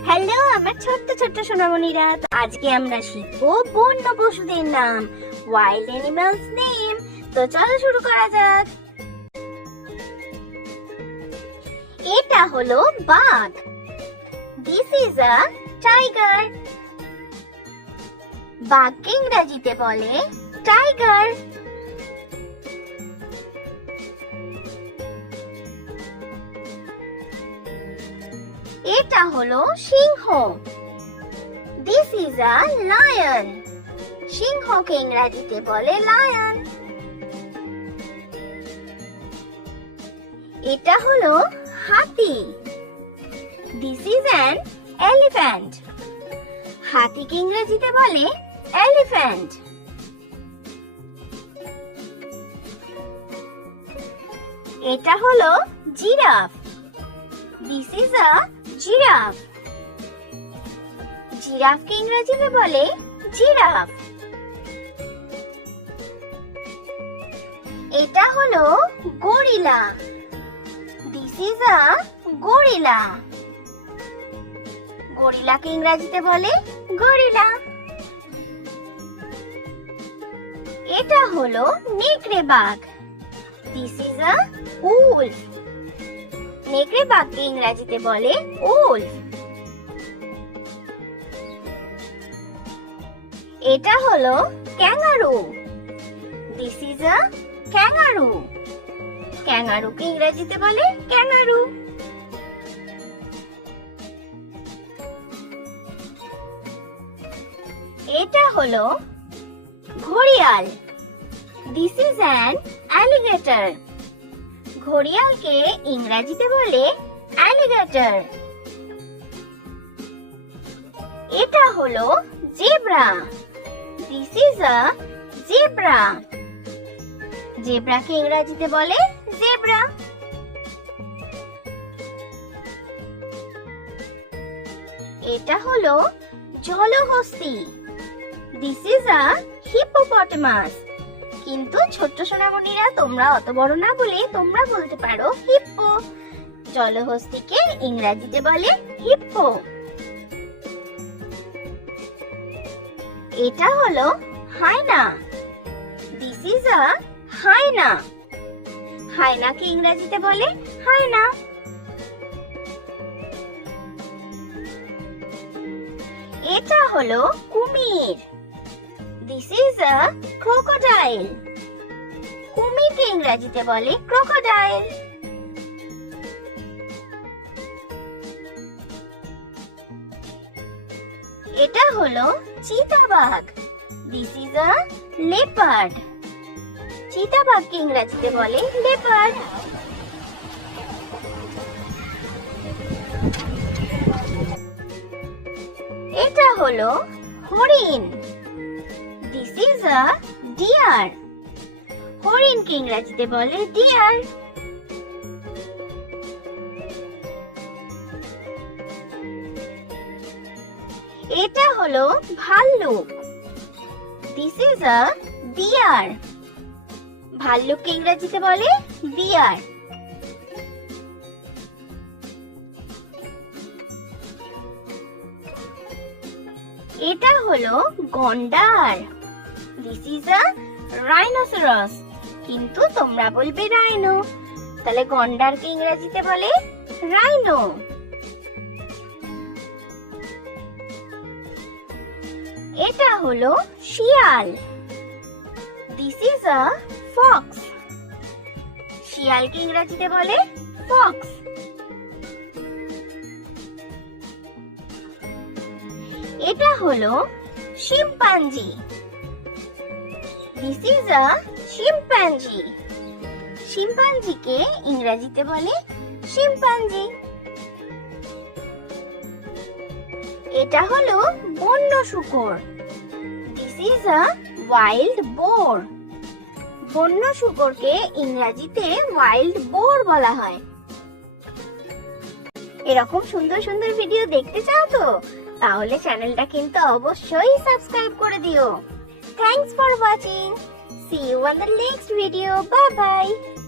Hello আমার ছোট্ট ছোট্ট সোনামণিরা, আজকে আমরা শিখবো বন্য পশুদের নাম, ওয়াইল্ড অ্যানিমালস নেম। তো চলো শুরু করা যাক। এটা হলো বাঘ। This is a tiger. বাঘকে ইংরেজিতে বলে টাইগার। এটা হলো সিংহ। This is a lion. সিংহকে ইংরেজিতে বলে লায়ন। এটা হলো হাতি। This is an elephant. হাতিকে ইংরেজিতে বলে এলিফ্যান্ট। এটা হলো giraffe. This is a giraffe. জিরাফকে ইংরেজিতে বলে জিরাফ। এটা হলো gorilla. This is a gorilla. গরিলাকে ইংরেজিতে বলে গরিলা। এটা হলো নেকড়ে বাঘ। This is a wolf. নেকড়ে বাঘকে ইংরেজিতে বলে উলফ। এটা হলো kangaroo. This is a kangaroo. ক্যাঙ্গারুকে ইংরেজিতে বলে ক্যাঙ্গারু। এটা হলো ঘড়িয়াল। This is an alligator. ঘড়িয়ালকে ইংরেজিতে বলে অ্যালিগেটর। এটা হলো zebra. This is a zebra. জেব্রাকে ইংরেজিতে বলে জেব্রা। এটা হলো জলহস্তী। This is a hippopotamus. কিন্তু ছোট্ট সোনামণিরা, তোমরা অত বড় না বলে তোমরা বলতে পারো হিপ্পো। জলহস্তিকে ইংরেজিতে বলে হিপ্পো। এটা হলো হায়না। দিস ইজ আ হায়না। হায়নাকে ইংরেজিতে বলে হায়না। এটা হলো কুমির। This is a crocodile. কুমিরকে ইংরেজিতে বলে ক্রোকোডাইল। এটা হলো চিতাবাঘ। This is a leopard. চিতাবাঘকে ইংরেজিতে বলে লেপার্ড। এটা হলো হরিণ। This is a deer. হরিণকে ইংরেজিতে বলে ডিয়ার। এটা হলো ভাল্লুক। দিস ইজ আ বিয়ার। ভাল্লুককে ইংরেজিতে বলে বিয়ার। এটা হলো গন্ডার। This is a rhinoceros. কিন্তু তোমরা বলবে রাইনো। তাহলে গন্ডারকে ইংরেজিতে বলে রাইনো। এটা হলো শিয়াল। This is a fox. শিয়ালকে ইংরেজিতে বলে ফক্স। এটা হলো chimpanzee. This is a chimpanzee. শিম্পাঞ্জিকে ইংরেজিতে বলে শিম্পাঞ্জি। এটা হলো বন্য শূকর। This is a wild boar. বন্য শূকরকে ইংরেজিতে ওয়াইল্ড বোর বলা হয়। এরকম সুন্দর সুন্দর ভিডিও দেখতে চাও তো? তাহলে চ্যানেলটা কিন্তু অবশ্যই সাবস্ক্রাইব করে দিও। Thanks for watching. See you on the next video. Bye bye.